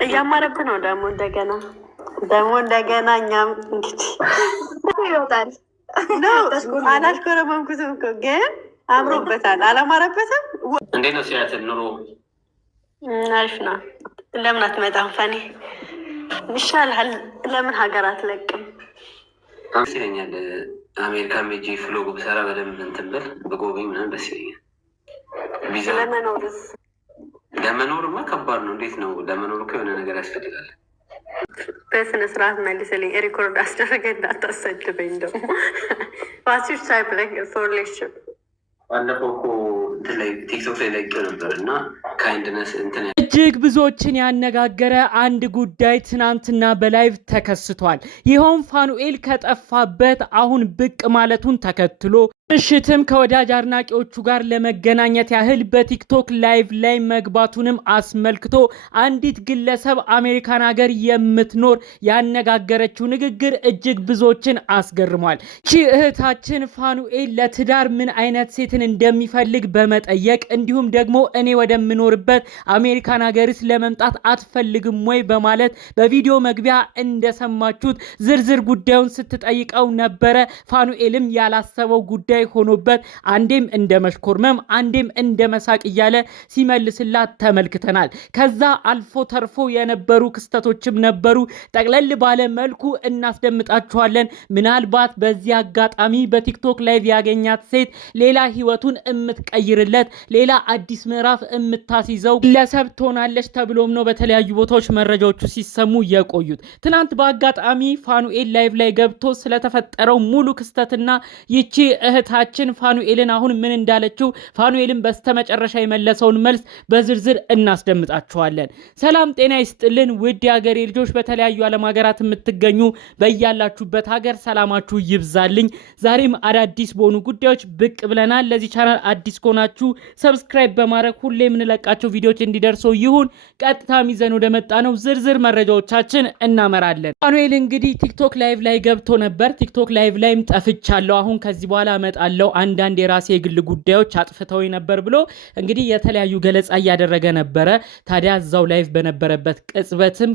እያማረብህ ነው እንደገና እኛም እንግዲህ ይወጣል ነው አላሽኮረመምኩትም እኮ ግን አምሮበታል። አላማረበትም? እንዴት ነው ሲያትል ኑሮ? አሪፍ ነው። ለምን አትመጣም? ፈኒ ይሻልሃል። ለምን ሀገር አትለቅም? ደስ ይለኛል። አሜሪካ ሜጂ ፍሎግ ብሰራ በደንብ እንትን ብል በጎበኝ ምናምን ደስ ይለኛል። ቪዛ ለመኖርማ ከባድ ነው። እንዴት ነው ለመኖር? የሆነ ነገር ያስፈልጋል። በስነ ስርዓት መልስልኝ። ሪኮርድ አስደረገ እንዳታሰድበኝ ደግሞ ፓሲቭ ታይፕ ላይ ፎርሌሽን ባለፈው እኮ ቲክቶክ ላይ ለቀው ነበር እና ካይንድነስ እንትን እጅግ ብዙዎችን ያነጋገረ አንድ ጉዳይ ትናንትና በላይቭ ተከስቷል። ይኸውም ፋኑኤል ከጠፋበት አሁን ብቅ ማለቱን ተከትሎ ምሽትም ከወዳጅ አድናቂዎቹ ጋር ለመገናኘት ያህል በቲክቶክ ላይቭ ላይ መግባቱንም አስመልክቶ አንዲት ግለሰብ አሜሪካን ሀገር የምትኖር ያነጋገረችው ንግግር እጅግ ብዙዎችን አስገርሟል። ይህች እህታችን ፋኑኤል ለትዳር ምን አይነት ሴትን እንደሚፈልግ በመጠየቅ እንዲሁም ደግሞ እኔ ወደምኖርበት አሜሪካን ሀገርስ ለመምጣት አትፈልግም ወይ በማለት በቪዲዮ መግቢያ እንደሰማችሁት ዝርዝር ጉዳዩን ስትጠይቀው ነበረ። ፋኑኤልም ያላሰበው ጉዳይ ሆኖበት አንዴም እንደ መሽኮርመም አንዴም እንደ መሳቅ እያለ ሲመልስላት ተመልክተናል። ከዛ አልፎ ተርፎ የነበሩ ክስተቶችም ነበሩ። ጠቅለል ባለ መልኩ እናስደምጣችኋለን። ምናልባት በዚህ አጋጣሚ በቲክቶክ ላይቭ ያገኛት ሴት ሌላ ህይወቱን የምትቀይርለት ሌላ አዲስ ምዕራፍ የምታስይዘው ግለሰብ ትሆናለች ተብሎም ነው በተለያዩ ቦታዎች መረጃዎቹ ሲሰሙ የቆዩት። ትናንት በአጋጣሚ ፋኑኤል ላይቭ ላይ ገብቶ ስለተፈጠረው ሙሉ ክስተትና ይቺ እህታችን ፋኑኤልን አሁን ምን እንዳለችው ፋኑኤልን በስተመጨረሻ የመለሰውን መልስ በዝርዝር እናስደምጣችኋለን። ሰላም ጤና ይስጥልን ውድ የሀገሬ ልጆች፣ በተለያዩ ዓለም ሀገራት የምትገኙ በያላችሁበት ሀገር ሰላማችሁ ይብዛልኝ። ዛሬም አዳዲስ በሆኑ ጉዳዮች ብቅ ብለናል። ለዚህ ቻናል አዲስ ከሆናችሁ ሰብስክራይብ በማድረግ ሁሌ የምንለቃቸው ቪዲዮዎች እንዲደርሰው ይሁን። ቀጥታ ይዘን ወደ መጣ ነው ዝርዝር መረጃዎቻችን እናመራለን። ፋኑኤል እንግዲህ ቲክቶክ ላይቭ ላይ ገብቶ ነበር። ቲክቶክ ላይቭ ላይም ጠፍቻለሁ፣ አሁን ከዚህ በኋላ አለው አንዳንድ የራሴ የግል ጉዳዮች አጥፍተው ነበር ብሎ እንግዲህ የተለያዩ ገለጻ እያደረገ ነበረ። ታዲያ እዛው ላይቭ በነበረበት ቅጽበትም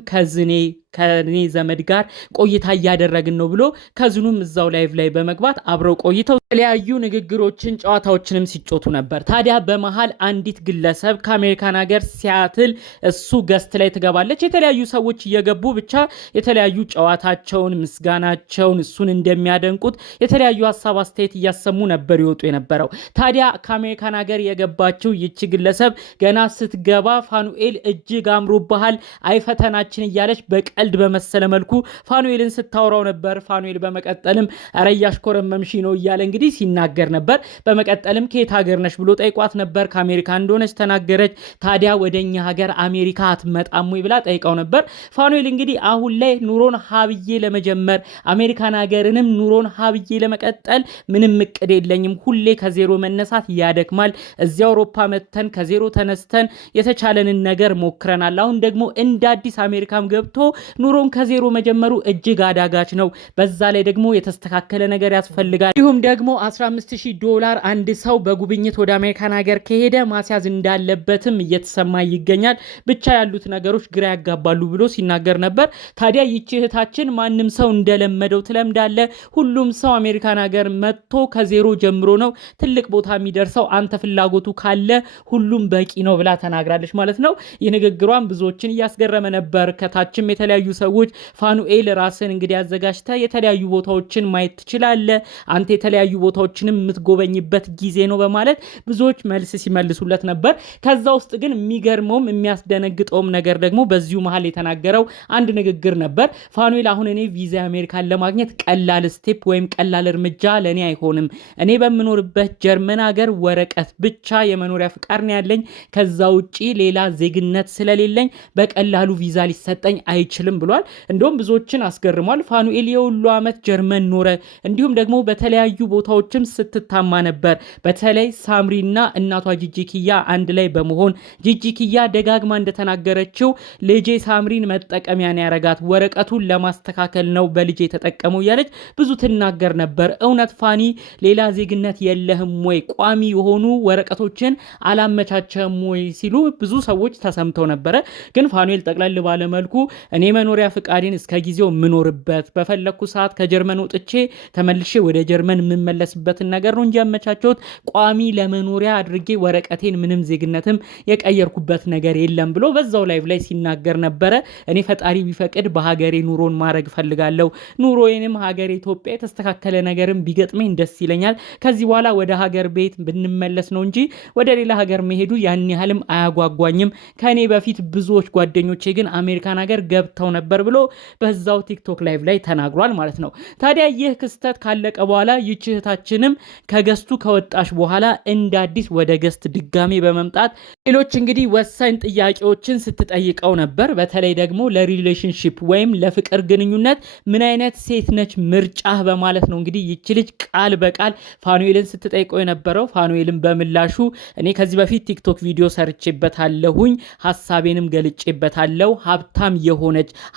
ከኔ ዘመድ ጋር ቆይታ እያደረግን ነው ብሎ ከዝኑም እዛው ላይቭ ላይ በመግባት አብረው ቆይተው የተለያዩ ንግግሮችን ጨዋታዎችንም ሲጮቱ ነበር። ታዲያ በመሃል አንዲት ግለሰብ ከአሜሪካን ሀገር ሲያትል እሱ ገስት ላይ ትገባለች። የተለያዩ ሰዎች እየገቡ ብቻ የተለያዩ ጨዋታቸውን ምስጋናቸውን እሱን እንደሚያደንቁት የተለያዩ ሀሳብ አስተያየት እያሰሙ ነበር ይወጡ የነበረው። ታዲያ ከአሜሪካን ሀገር የገባችው ይቺ ግለሰብ ገና ስትገባ ፋኑኤል እጅግ አምሮብሃል አይፈተናችን እያለች በቀልድ በመሰለ መልኩ ፋኑኤልን ስታወራው ነበር። ፋኑኤል በመቀጠልም ኧረ እያሽኮረመምሽ ነው እያለ እንግዲህ ሲናገር ነበር። በመቀጠልም ከየት ሀገር ነሽ ብሎ ጠይቋት ነበር። ከአሜሪካ እንደሆነች ተናገረች። ታዲያ ወደኛ ሀገር አሜሪካ አትመጣም ወይ ብላ ጠይቀው ነበር። ፋኑኤል እንግዲህ አሁን ላይ ኑሮን ሀብዬ ለመጀመር አሜሪካን ሀገርንም ኑሮን ሀብዬ ለመቀጠል ምንም እቅድ የለኝም፣ ሁሌ ከዜሮ መነሳት ያደክማል። እዚህ አውሮፓ መተን ከዜሮ ተነስተን የተቻለንን ነገር ሞክረናል። አሁን ደግሞ እንደ አዲስ አሜሪካም ገብቶ ኑሮን ከዜሮ መጀመሩ እጅግ አዳጋች ነው። በዛ ላይ ደግሞ የተስተካከለ ነገር ያስፈልጋል። እንዲሁም ደግሞ $15,000 አንድ ሰው በጉብኝት ወደ አሜሪካን ሀገር ከሄደ ማስያዝ እንዳለበትም እየተሰማ ይገኛል። ብቻ ያሉት ነገሮች ግራ ያጋባሉ ብሎ ሲናገር ነበር። ታዲያ ይቺ እህታችን ማንም ሰው እንደለመደው ትለምዳለ፣ ሁሉም ሰው አሜሪካን ሀገር መጥቶ ከዜሮ ጀምሮ ነው ትልቅ ቦታ የሚደርሰው፣ አንተ ፍላጎቱ ካለ ሁሉም በቂ ነው ብላ ተናግራለች ማለት ነው። የንግግሯን ብዙዎችን እያስገረመ ነበር። ከታችም የተለያዩ ሰዎች ፋኑኤል ራስን እንግዲህ አዘጋጅተ የተለያዩ ቦታዎችን ማየት ትችላለህ፣ አንተ የተለያዩ ቦታዎችንም የምትጎበኝበት ጊዜ ነው በማለት ብዙዎች መልስ ሲመልሱለት ነበር። ከዛ ውስጥ ግን የሚገርመውም የሚያስደነግጠውም ነገር ደግሞ በዚሁ መሃል የተናገረው አንድ ንግግር ነበር። ፋኑኤል አሁን እኔ ቪዛ አሜሪካን ለማግኘት ቀላል ስቴፕ ወይም ቀላል እርምጃ ለኔ አይሆንም፣ እኔ በምኖርበት ጀርመን ሀገር ወረቀት ብቻ የመኖሪያ ፍቃድ ነው ያለኝ፣ ከዛ ውጪ ሌላ ዜግነት ስለሌለኝ በቀላሉ ቪዛ ሊሰጠኝ አይችልም አልፈልግም ብሏል። እንደውም ብዙዎችን አስገርሟል። ፋኑኤል የሁሉ ዓመት ጀርመን ኖረ፣ እንዲሁም ደግሞ በተለያዩ ቦታዎችም ስትታማ ነበር። በተለይ ሳምሪና እናቷ ጂጂኪያ አንድ ላይ በመሆን ጂጂኪያ ደጋግማ እንደተናገረችው ልጄ ሳምሪን መጠቀሚያን ያረጋት ወረቀቱን ለማስተካከል ነው በልጄ የተጠቀመው ያለች ብዙ ትናገር ነበር። እውነት ፋኒ ሌላ ዜግነት የለህም ወይ? ቋሚ የሆኑ ወረቀቶችን አላመቻቸም ወይ ሲሉ ብዙ ሰዎች ተሰምተው ነበረ። ግን ፋኑኤል ጠቅለል ባለ መልኩ እኔ መኖሪያ ፍቃዴን እስከ ጊዜው የምኖርበት በፈለኩ ሰዓት ከጀርመን ወጥቼ ተመልሼ ወደ ጀርመን የምመለስበትን ነገር ነው እንጂ ያመቻቸውት ቋሚ ለመኖሪያ አድርጌ ወረቀቴን ምንም ዜግነትም የቀየርኩበት ነገር የለም ብሎ በዛው ላይቭ ላይ ሲናገር ነበረ። እኔ ፈጣሪ ቢፈቅድ በሀገሬ ኑሮን ማድረግ ፈልጋለሁ። ኑሮዬንም ሀገሬ ኢትዮጵያ የተስተካከለ ነገርም ቢገጥመኝ ደስ ይለኛል። ከዚህ በኋላ ወደ ሀገር ቤት ብንመለስ ነው እንጂ ወደ ሌላ ሀገር መሄዱ ያን ያህልም አያጓጓኝም። ከኔ በፊት ብዙዎች ጓደኞቼ ግን አሜሪካን ሀገር ገብተው ነበር ብሎ በዛው ቲክቶክ ላይቭ ላይ ተናግሯል ማለት ነው። ታዲያ ይህ ክስተት ካለቀ በኋላ ይህችታችንም ከገስቱ ከወጣሽ በኋላ እንደ አዲስ ወደ ገስት ድጋሜ በመምጣት ሌሎች እንግዲህ ወሳኝ ጥያቄዎችን ስትጠይቀው ነበር። በተለይ ደግሞ ለሪሌሽንሺፕ ወይም ለፍቅር ግንኙነት ምን አይነት ሴት ነች ምርጫህ በማለት ነው እንግዲህ ይቺ ልጅ ቃል በቃል ፋኑኤልን ስትጠይቀው የነበረው። ፋኑኤልን በምላሹ እኔ ከዚህ በፊት ቲክቶክ ቪዲዮ ሰርቼበታለሁኝ፣ ሐሳቤንም ገልጬበታለሁ።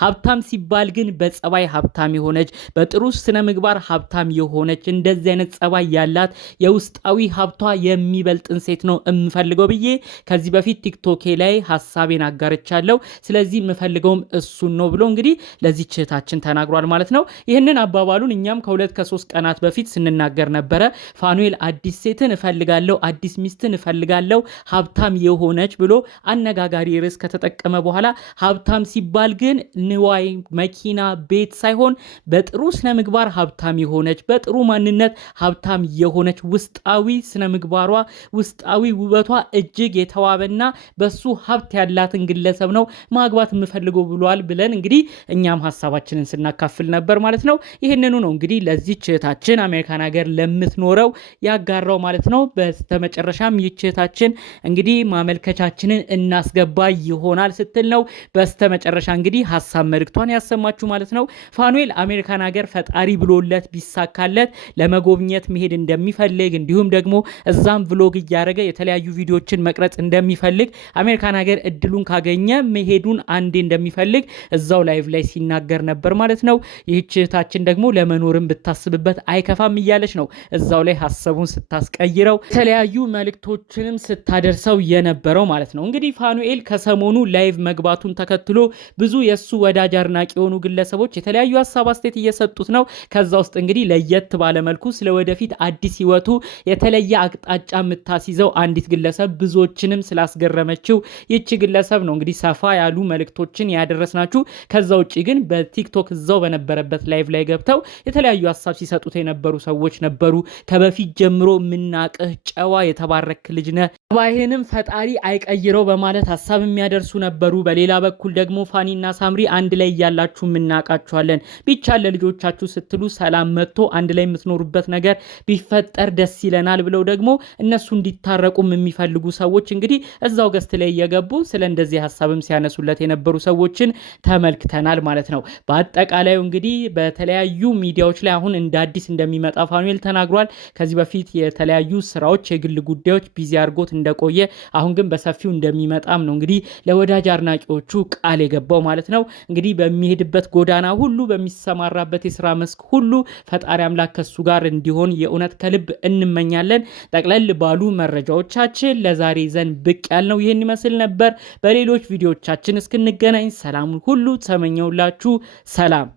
ሀብታም ሲባል ግን በጸባይ ሀብታም የሆነች በጥሩ ስነ ምግባር ሀብታም የሆነች እንደዚህ አይነት ጸባይ ያላት የውስጣዊ ሀብቷ የሚበልጥን ሴት ነው የምፈልገው ብዬ ከዚህ በፊት ቲክቶኬ ላይ ሐሳቤን አጋርቻለሁ። ስለዚህ የምፈልገውም እሱን ነው ብሎ እንግዲህ ለዚህ ችህታችን ተናግሯል ማለት ነው። ይህንን አባባሉን እኛም ከ2 ከ3 ቀናት በፊት ስንናገር ነበረ። ፋኑኤል አዲስ ሴትን እፈልጋለሁ፣ አዲስ ሚስትን እፈልጋለሁ ሀብታም የሆነች ብሎ አነጋጋሪ ርዕስ ከተጠቀመ በኋላ ሀብታም ሲባል ግን ንዋይ፣ መኪና፣ ቤት ሳይሆን በጥሩ ስነ ምግባር ሀብታም የሆነች በጥሩ ማንነት ሀብታም የሆነች ውስጣዊ ስነ ምግባሯ ውስጣዊ ውበቷ እጅግ የተዋበና በሱ ሀብት ያላትን ግለሰብ ነው ማግባት የምፈልገው ብሏል ብለን እንግዲህ እኛም ሐሳባችንን ስናካፍል ነበር ማለት ነው። ይህንኑ ነው እንግዲህ ለዚህ ችህታችን አሜሪካን ሀገር ለምትኖረው ያጋራው ማለት ነው። በስተመጨረሻም ይችህታችን እንግዲህ ማመልከቻችንን እናስገባ ይሆናል ስትል ነው በስተመጨረሻ እንግዲህ ሐሳብ መልእክቷን ያሰማችሁ ማለት ነው። ፋኑኤል አሜሪካን ሀገር ፈጣሪ ብሎለት ቢሳካለት ለመጎብኘት መሄድ እንደሚፈልግ እንዲሁም ደግሞ እዛም ቭሎግ እያደረገ የተለያዩ ቪዲዮዎችን መቅረጽ እንደሚፈልግ አሜሪካን ሀገር እድሉን ካገኘ መሄዱን አንዴ እንደሚፈልግ እዛው ላይቭ ላይ ሲናገር ነበር ማለት ነው። ይህች እህታችን ደግሞ ለመኖርም ብታስብበት አይከፋም እያለች ነው እዛው ላይ ሐሳቡን ስታስቀይረው የተለያዩ መልእክቶችንም ስታደርሰው የነበረው ማለት ነው። እንግዲህ ፋኑኤል ከሰሞኑ ላይቭ መግባቱን ተከትሎ ብዙ የሱ ወዳጅ አድናቂ የሆኑ ግለሰቦች የተለያዩ ሐሳብ አስተያየት እየሰጡት ነው። ከዛ ውስጥ እንግዲህ ለየት ባለመልኩ ስለ ወደፊት አዲስ ህይወቱ የተለየ አቅጣጫ የምታስይዘው አንዲት ግለሰብ ብዙዎችንም ስላስገረመችው ይቺ ግለሰብ ነው እንግዲህ ሰፋ ያሉ መልእክቶችን ያደረስናችሁ። ከዛ ውጪ ግን በቲክቶክ እዛው በነበረበት ላይቭ ላይ ገብተው የተለያዩ ሐሳብ ሲሰጡት የነበሩ ሰዎች ነበሩ። ከበፊት ጀምሮ የምናቅህ ጨዋ የተባረክ ልጅ ነህ፣ ባይህንም ፈጣሪ አይቀይረው በማለት ሐሳብ የሚያደርሱ ነበሩ። በሌላ በኩል ደግሞ ፋኒና ሳምሪ አንድ ላይ እያላችሁ የምናቃችኋለን፣ ቢቻል ለልጆቻችሁ ስትሉ ሰላም መጥቶ አንድ ላይ የምትኖሩበት ነገር ቢፈጠር ደስ ይለናል ብለው ደግሞ እነሱ እንዲታረቁም የሚፈልጉ ሰዎች እንግዲህ እዛው ገስት ላይ እየገቡ ስለ እንደዚህ ሐሳብም ሲያነሱለት የነበሩ ሰዎችን ተመልክተናል ማለት ነው። በአጠቃላይ እንግዲህ በተለያዩ ሚዲያዎች ላይ አሁን እንደ አዲስ እንደሚመጣ ፋኑኤል ተናግሯል። ከዚህ በፊት የተለያዩ ስራዎች የግል ጉዳዮች ቢዚ አድርጎት እንደቆየ አሁን ግን በሰፊው እንደሚመጣም ነው እንግዲህ ለወዳጅ አድናቂዎቹ ቃል የገባው ማለት ነው። እንግዲህ በሚሄድበት ጎዳና ሁሉ በሚሰማራበት የስራ መስክ ሁሉ ፈጣሪ አምላክ ከሱ ጋር እንዲሆን የእውነት ከልብ እንመኛለን። ጠቅለል ባሉ መረጃዎቻችን ለዛሬ ይዘን ብቅ ያልነው ይህን ይመስል ነበር። በሌሎች ቪዲዮዎቻችን እስክንገናኝ ሰላሙን ሁሉ ተመኘውላችሁ። ሰላም።